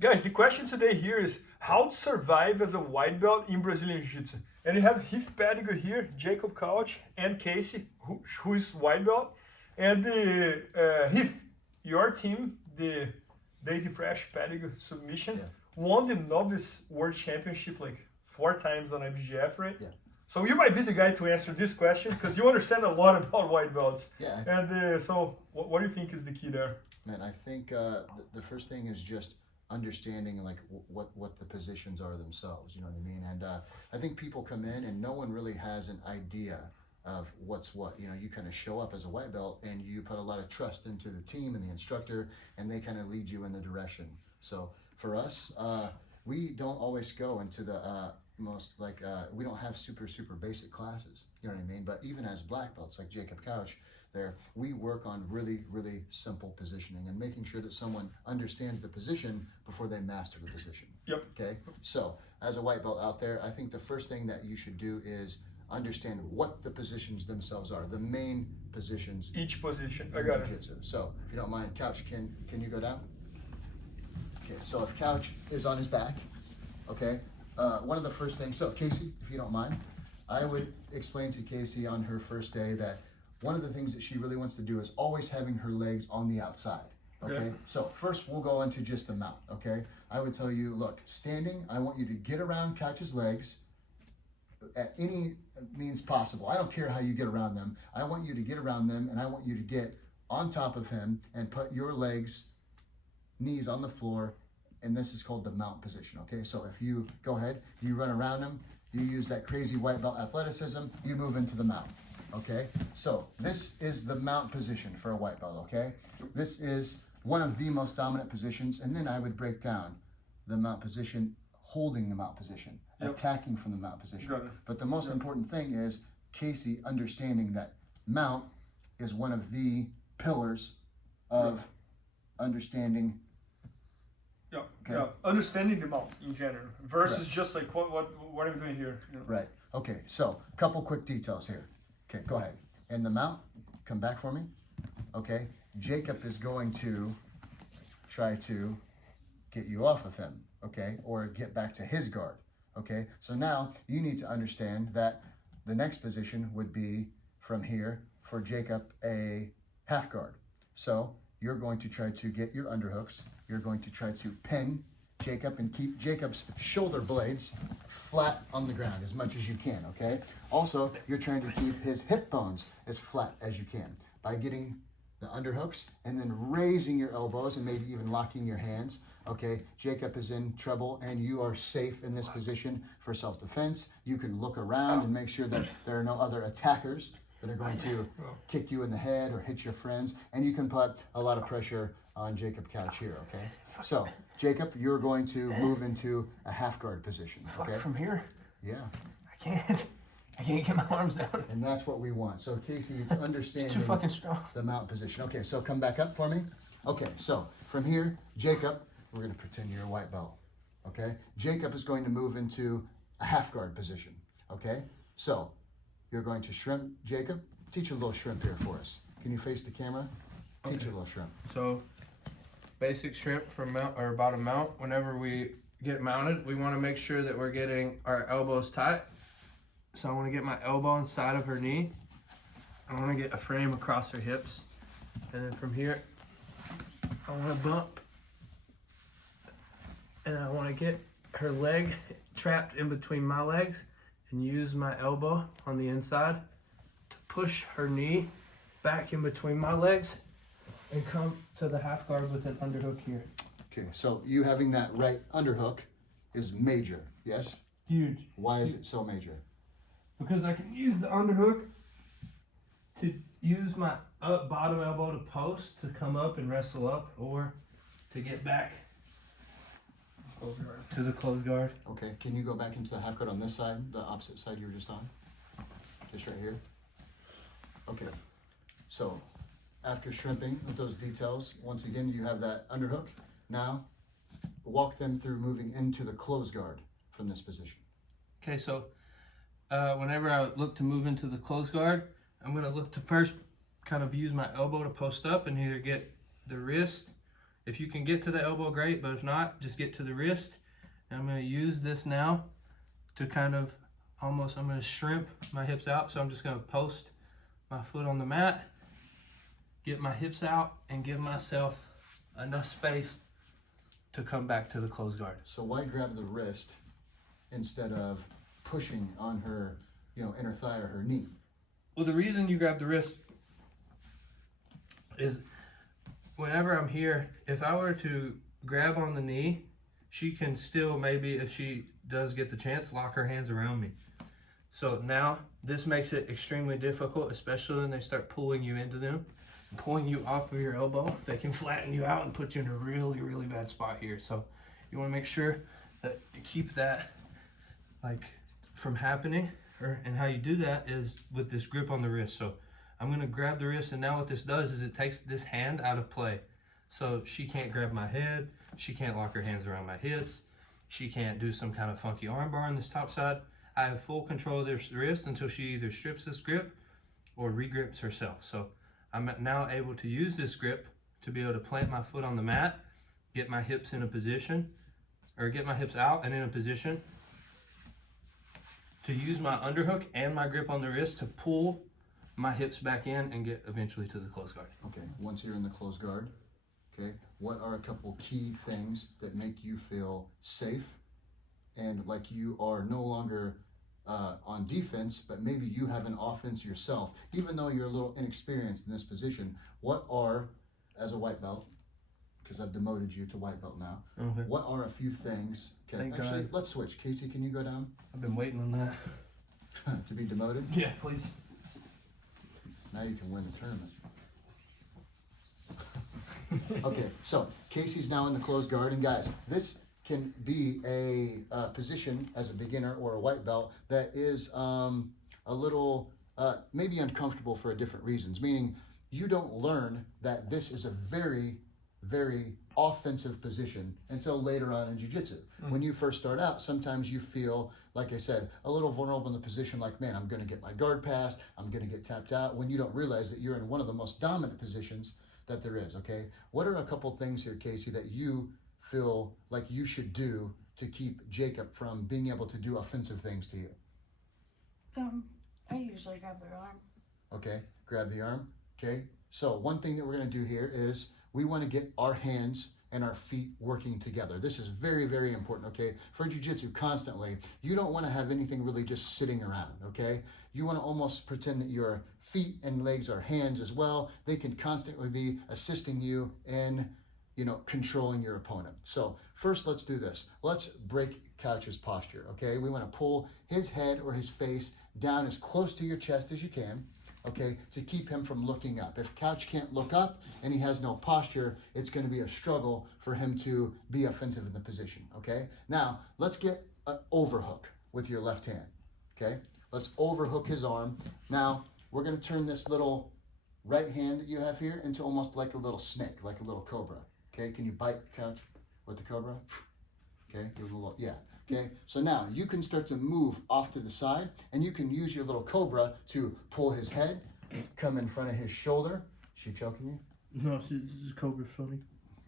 Guys, the question today here is how to survive as a white belt in Brazilian Jiu-Jitsu. And we have Heath Pedigo here, Jacob Couch, and Casey, who is white belt. And Heath, your team, the Daisy Fresh Pedigo submission, won the Novice World Championship like 4 times on IBJJF, right? Yeah. So you might be the guy to answer this question because you understand a lot about white belts. Yeah. And so what do you think is the key there? Man, I think the first thing is just understanding like what the positions are themselves, you know what I mean? And I think people come in and no one really has an idea of what's what. You know, you kind of show up as a white belt and you put a lot of trust into the team and the instructor, and they kind of lead you in the direction. So for us, we don't always go into the most like we don't have super basic classes, you know what I mean? But even as black belts like Jacob Couch there, we work on really simple positioning and making sure that someone understands the position before they master the position. Yep. Okay, so as a white belt out there, I think the first thing that you should do is understand what the positions themselves are, the main positions. Each position. I got it. So if you don't mind, Couch, can you go down? Okay, so if Couch is on his back, okay, one of the first things, so Casey, if you don't mind, I would explain to Casey on her first day that one of the things that she really wants to do is always having her legs on the outside, okay? So first we'll go into just the mount, okay? I would tell you, look, standing, I want you to get around Couch's legs at any means possible. I don't care how you get around them. I want you to get around them, and I want you to get on top of him and put your legs, knees on the floor, and this is called the mount position, okay? So if you go ahead, you run around him, you use that crazy white belt athleticism, you move into the mount, okay? So this is the mount position for a white belt, okay? This is one of the most dominant positions, and then I would break down the mount position, holding the mount position, attacking from the mount position. But the most important thing is Casey understanding that mount is one of the pillars of understanding. Understanding the mount in general versus just like what are we doing here? You know? Right. Okay. So a couple quick details here. Okay, go ahead. And the mount, come back for me. Okay. Jacob is going to try to get you off of him, okay, or get back to his guard. Okay. So now you need to understand that the next position would be from here for Jacob a half guard. So you're going to try to get your underhooks. You're going to try to pin Jacob and keep Jacob's shoulder blades flat on the ground as much as you can, okay? Also, you're trying to keep his hip bones as flat as you can by getting the underhooks and then raising your elbows and maybe even locking your hands, okay? Jacob is in trouble and you are safe in this position for self-defense. You can look around and make sure that there are no other attackers that are going to kick you in the head or hit your friends, and you can put a lot of pressure on Jacob Couch here, okay? So, Jacob, you're going to move into a half guard position, okay? From here? Yeah. I can't get my arms down. And that's what we want. So Casey is understanding Too fucking strong. the mount position. Okay, so come back up for me. Okay, so from here, Jacob, we're gonna pretend you're a white belt, okay? Jacob is going to move into a half guard position, okay? So, you're going to shrimp, Jacob. Teach a little shrimp here for us. Can you face the camera? Teach a little shrimp. So, basic shrimp for mount or bottom mount. Whenever we get mounted, we want to make sure that we're getting our elbows tight. So I want to get my elbow inside of her knee. I want to get a frame across her hips, and then from here, I want to bump, and I want to get her leg trapped in between my legs, and use my elbow on the inside to push her knee back in between my legs and come to the half guard with an underhook here. Okay, so you having that right underhook is major, yes? Huge. Why is it so major? Because I can use the underhook to use my bottom elbow to post, to come up and wrestle up, or to get back to the close guard. Okay, can you go back into the half guard on this side, the opposite side you were just on? Just right here? Okay, so after shrimping with those details, once again, you have that underhook. Now, walk them through moving into the close guard from this position. Okay, so whenever I look to move into the close guard, I'm going to look to first kind of use my elbow to post up and either get the wrist If you can get to the elbow, great, but if not, just get to the wrist. And I'm gonna use this now to kind of almost, I'm gonna shrimp my hips out. So I'm just gonna post my foot on the mat, get my hips out, and give myself enough space to come back to the close guard. So why grab the wrist instead of pushing on her, you know, inner thigh or her knee? Well, the reason you grab the wrist is whenever I'm here, if I were to grab on the knee, she can still, maybe if she does get the chance, lock her hands around me. So now this makes it extremely difficult, especially when they start pulling you into them, pulling you off of your elbow. They can flatten you out and put you in a really, really bad spot here. So you want to make sure that you keep that like from happening. And how you do that is with this grip on the wrist. So I'm going to grab the wrist, and now what this does is it takes this hand out of play. So she can't grab my head, she can't lock her hands around my hips, she can't do some kind of funky arm bar on this top side. I have full control of this wrist until she either strips this grip or regrips herself. So I'm now able to use this grip to be able to plant my foot on the mat, get my hips in a position, or get my hips out and in a position to use my underhook and my grip on the wrist to pull my hips back in and get eventually to the close guard. Okay, once you're in the close guard, okay, what are a couple key things that make you feel safe and like you are no longer on defense, but maybe you have an offense yourself, even though you're a little inexperienced in this position? What are, as a white belt, because I've demoted you to white belt now, Okay. what are a few things? Okay, Thank actually, God. let's switch. Casey, can you go down I've been waiting on that. to be demoted? Yeah, please. Now you can win the tournament. Okay, so Casey's now in the closed guard, and guys, this can be a position as a beginner or a white belt that is a little maybe uncomfortable for different reasons, meaning you don't learn that this is a very, very offensive position until later on in jiu-jitsu. When you first start out, sometimes you feel, like I said, a little vulnerable in the position, like, man, I'm going to get my guard passed, I'm going to get tapped out, when you don't realize that you're in one of the most dominant positions that there is, okay? What are a couple things here, Casey, that you feel like you should do to keep Jacob from being able to do offensive things to you? I usually grab their arm. Okay, grab the arm, okay? So one thing that we're going to do here is we want to get our hands and our feet working together. This is very, very important, okay? For jiu-jitsu, constantly, you don't want to have anything really just sitting around, okay? You want to almost pretend that your feet and legs are hands as well. They can constantly be assisting you in, you know, controlling your opponent. So first, let's do this. Let's break Couch's posture, okay? We want to pull his head or his face down as close to your chest as you can, okay, to keep him from looking up. If Couch can't look up and he has no posture, it's going to be a struggle for him to be offensive in the position, okay? Now, let's get an overhook with your left hand, okay? Let's overhook his arm. Now, we're going to turn this little right hand that you have here into almost like a little snake, like a little cobra, okay? Can you bite Couch with the cobra? Okay, give it a little, yeah. Okay, so now you can start to move off to the side, and you can use your little cobra to pull his head, come in front of his shoulder. Is she choking you? No, this is Cobra's funny.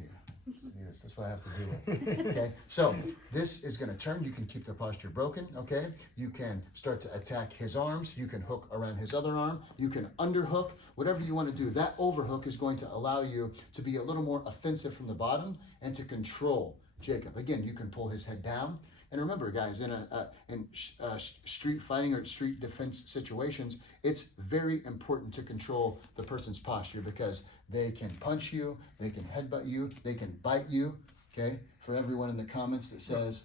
Yeah, see this, that's what I have to do with. Okay, so this is gonna turn. You can keep the posture broken, okay? You can start to attack his arms. You can hook around his other arm. You can underhook, whatever you wanna do. That overhook is going to allow you to be a little more offensive from the bottom and to control Jacob. Again, you can pull his head down. And remember, guys, in street fighting or street defense situations, it's very important to control the person's posture because they can punch you, they can headbutt you, they can bite you, okay? For everyone in the comments that says,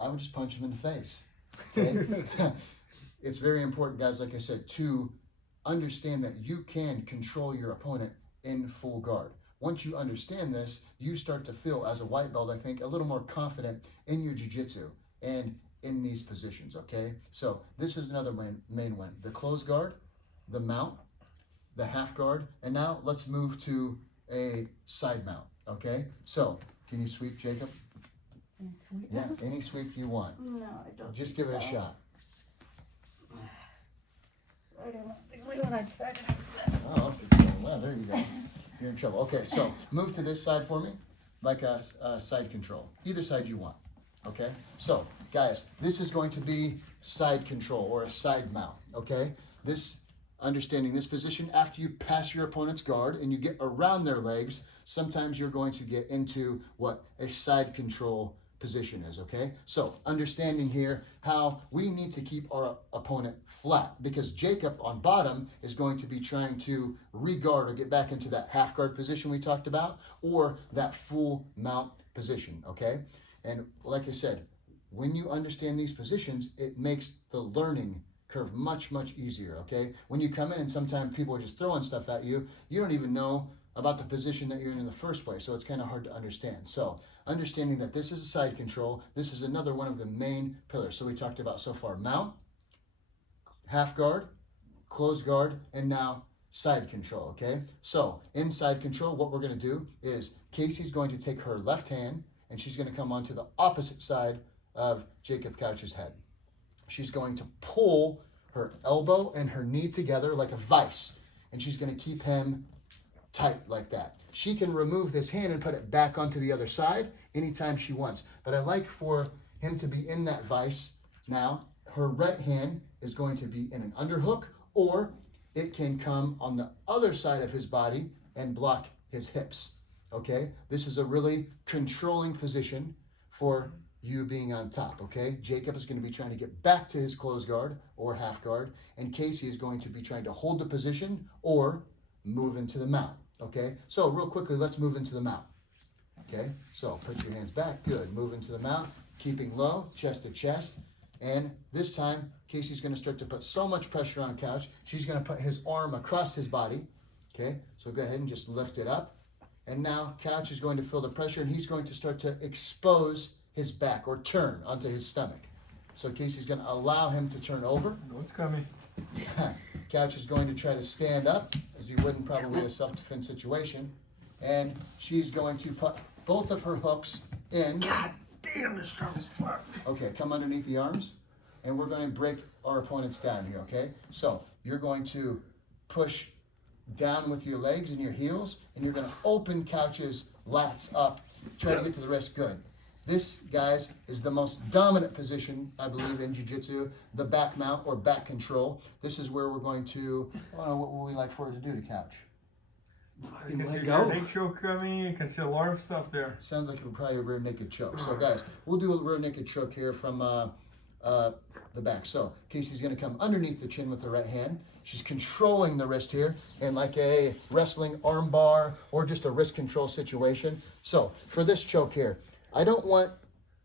I would just punch him in the face, okay? It's very important, guys, like I said, to understand that you can control your opponent in full guard. Once you understand this, you start to feel, as a white belt, I think, a little more confident in your jiu-jitsu and in these positions, okay? So this is another main one. The close guard, the mount, the half guard, and now let's move to a side mount, okay? So, can you sweep, Jacob? And sweep. Yeah, any sweep you want. No, I don't. Just think give it a so. shot. I don't think when I tried to. Oh, okay. Well, there you go. You're in trouble. Okay, so move to this side for me. like a side control, either side you want, okay? So, guys, this is going to be side control or a side mount, okay? Understanding this position, after you pass your opponent's guard and you get around their legs, sometimes you're going to get into what a side control position is, okay? So understanding here how we need to keep our opponent flat, because Jacob on bottom is going to be trying to re-guard or get back into that half guard position we talked about, or that full mount position, okay? And like I said, when you understand these positions, it makes the learning curve much, much easier, okay? When you come in and sometimes people are just throwing stuff at you, you don't even know about the position that you're in the first place, so it's kind of hard to understand. So understanding that this is a side control, this is another one of the main pillars. So we talked about so far mount, half guard, close guard, and now side control, okay? So in side control, what we're gonna do is Casey's going to take her left hand and she's gonna come onto the opposite side of Jacob Couch's head. She's going to pull her elbow and her knee together like a vice, and she's going to keep him tight like that. She can remove this hand and put it back onto the other side anytime she wants, but I like for him to be in that vice. Now, her right hand is going to be in an underhook, or it can come on the other side of his body and block his hips, okay? This is a really controlling position for you being on top, okay? Jacob is going to be trying to get back to his close guard or half guard, and Casey is going to be trying to hold the position or move into the mount, okay? So real quickly, let's move into the mount, okay? So put your hands back, good. Move into the mount, keeping low, chest to chest, and this time, Casey's going to start to put so much pressure on Couch, she's going to put his arm across his body, okay? So go ahead and just lift it up, and now Couch is going to feel the pressure, and he's going to start to expose his back or turn onto his stomach. So Casey's going to allow him to turn over. No, it's coming. Couch is going to try to stand up, as he would in probably a self-defense situation. And she's going to put both of her hooks in. God damn, this strong as fuck. Okay, come underneath the arms. And we're going to break our opponents down here, okay? So you're going to push down with your legs and your heels, and you're going to open Couch's lats up. Try to get to the wrist, good. This, guys, is the most dominant position, I believe, in jiu-jitsu, the back mount or back control. This is where we're going to, I don't know, what would we like for it to do to Couch? You can see a rear naked choke coming, you can see a lot of stuff there. Sounds like probably a rear naked choke. So, guys, we'll do a rear naked choke here from the back. So, Casey's going to come underneath the chin with her right hand. She's controlling the wrist here in like a wrestling arm bar or just a wrist control situation. So, for this choke here, I don't want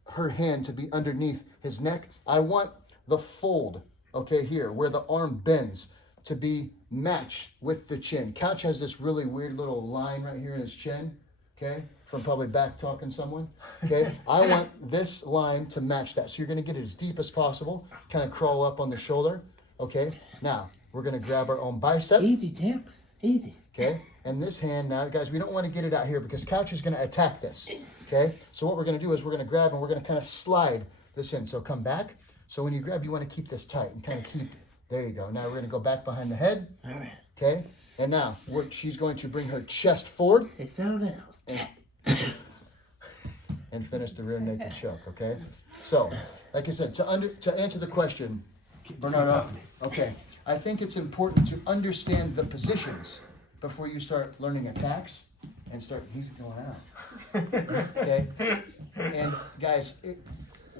her hand to be underneath his neck. I want the fold, okay, here, where the arm bends, to be matched with the chin. Couch has this really weird little line right here in his chin, okay, from probably back talking someone, okay? I want this line to match that. So you're gonna get it as deep as possible, kind of crawl up on the shoulder, okay? Now, we're gonna grab our own bicep. Easy, champ, easy. Okay, and this hand now, guys, we don't want to get it out here because Couch is going to attack this, okay? So what we're going to do is we're going to grab and we're going to kind of slide this in. So come back. So when you grab, you want to keep this tight and kind of keep, there you go. Now we're going to go back behind the head, All right. okay? And now she's going to bring her chest forward It's all out. and finish the rear naked choke, okay? So, like I said, to answer the question, Bernardo, okay, I think it's important to understand the positions before you start learning attacks and start, he's going out, okay? And guys,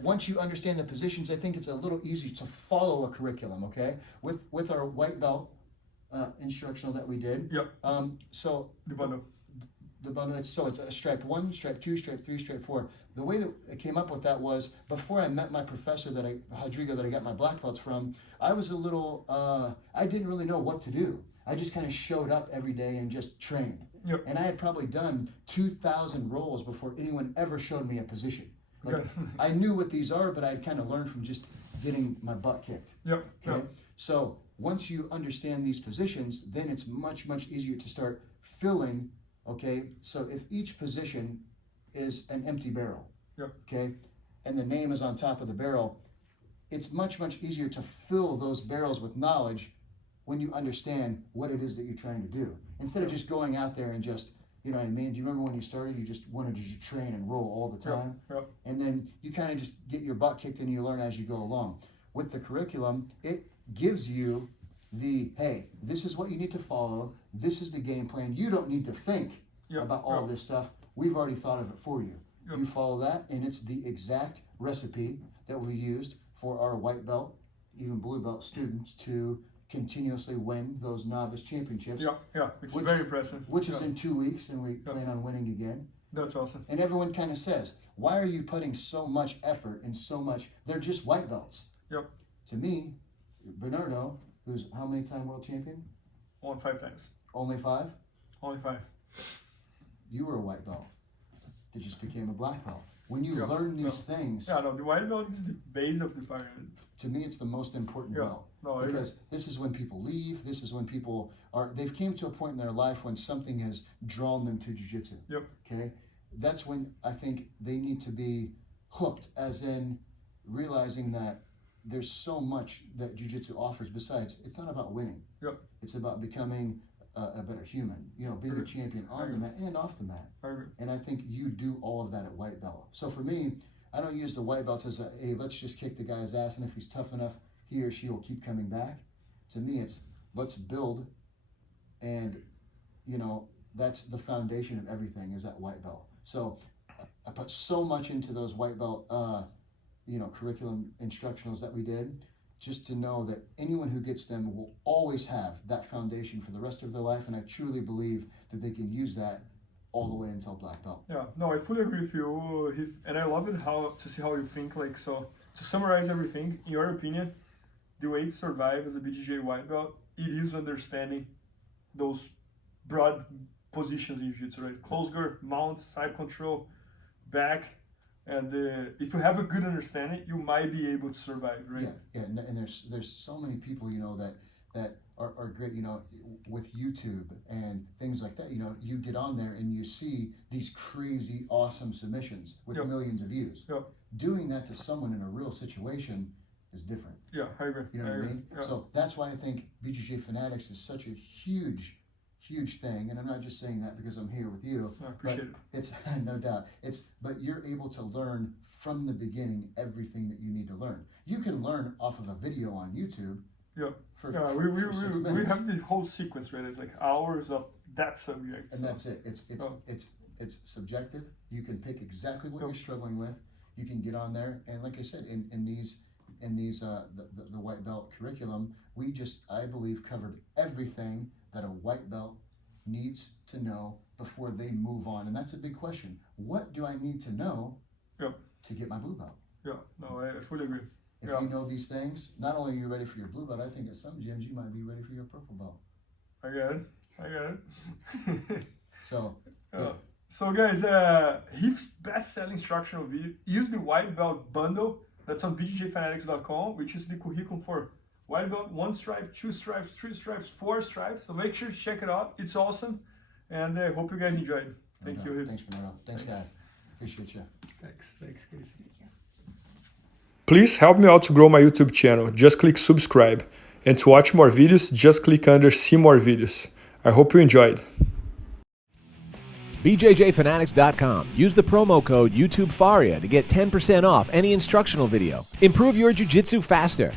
once you understand the positions, I think it's a little easier to follow a curriculum, okay? With our white belt instructional that we did. Yep. So The bundle. the bundle, it's a stripe 1, stripe 2, stripe 3, stripe 4. The way that I came up with that was before I met my professor Rodrigo, that I got my black belts from, I was a little, I didn't really know what to do. I just kind of showed up every day and just trained. Yep. And I had probably done 2,000 rolls before anyone ever showed me a position. Like, Good. I knew what these are, but I'd kind of learned from just getting my butt kicked. Yep. Okay? Yep. So once you understand these positions, then it's much, much easier to start filling, okay? So if each position is an empty barrel, Yep. okay, and the name is on top of the barrel, it's much, much easier to fill those barrels with knowledge when you understand what it is that you're trying to do. Instead of just going out there and just You know what I mean? Do you remember when you started, you just wanted to train and roll all the time? Yeah. And then you kind of just get your butt kicked and you learn as you go along. With the curriculum, it gives you the, hey, this is what you need to follow. This is the game plan. You don't need to think about all this stuff. We've already thought of it for you. You follow that, and it's the exact recipe that we used for our white belt, even blue belt students to continuously win those novice championships. It's very impressive. Which is in 2 weeks, and we plan on winning again. That's awesome. And everyone kind of says, why are you putting so much effort and so much, they're just white belts. To me, Bernardo, who's how many time world champion? Won 5 times. Only 5? Only 5. You were a white belt that just became a black belt. When you learn these things, the white belt is the base of the pyramid. to me, it's the most important belt. Because this is when people leave, this is when people they've came to a point in their life when something has drawn them to jiu-jitsu. Okay? That's when I think they need to be hooked, as in realizing that there's so much that jiu-jitsu offers besides, it's not about winning. It's about becoming a better human, you know, being a champion on the mat and off the mat. And I think you do all of that at white belt. So for me, I don't use the white belts as a, hey, let's just kick the guy's ass, and if he's tough enough, he or she will keep coming back. To me, it's let's build, and you know, that's the foundation of everything is that white belt. So I put so much into those white belt, you know, curriculum instructionals that we did, just to know that anyone who gets them will always have that foundation for the rest of their life, and I truly believe that they can use that all the way until black belt. I fully agree with you, Heath, and I love it to see how you think. Like, so to summarize everything, in your opinion, the way to survive as a BJJ white belt, it is understanding those broad positions in jiu-jitsu, right? Close guard, mounts, side control, back. And if you have a good understanding, you might be able to survive, right? And there's so many people, you know, that are great, you know, with YouTube and things like that. You know, you get on there and you see these crazy, awesome submissions with millions of views. Doing that to someone in a real situation is different. I agree. You know what I mean? So that's why I think BJJ Fanatics is such a huge thing, and I'm not just saying that because I'm here with you. I appreciate it. It's no doubt. But you're able to learn from the beginning everything that you need to learn. You can learn off of a video on YouTube. For 6 minutes. We have the whole sequence, right? It's like hours of that subject. And that's it. It's subjective. You can pick exactly what you're struggling with. You can get on there, and like I said, in these the white belt curriculum, we just, I believe, covered everything that a white belt needs to know before they move on. And that's a big question. What do I need to know to get my blue belt? I fully agree. If you know these things, not only are you ready for your blue belt, I think at some gyms you might be ready for your purple belt. I get it. So guys, Heath's best-selling instructional video is the white belt bundle that's on BJJFanatics.com, which is the curriculum for white belt, 1 stripe, 2 stripes, 3 stripes, 4 stripes. So make sure to check it out. It's awesome. And I hope you guys enjoyed. Thank you, Heath. Thanks, Bernardo. Thanks, guys. Appreciate you. Thanks, Casey. Please help me out to grow my YouTube channel. Just click subscribe. And to watch more videos, just click under see more videos. I hope you enjoyed. BJJFanatics.com. Use the promo code YouTubeFaria to get 10% off any instructional video. Improve your jiu-jitsu faster.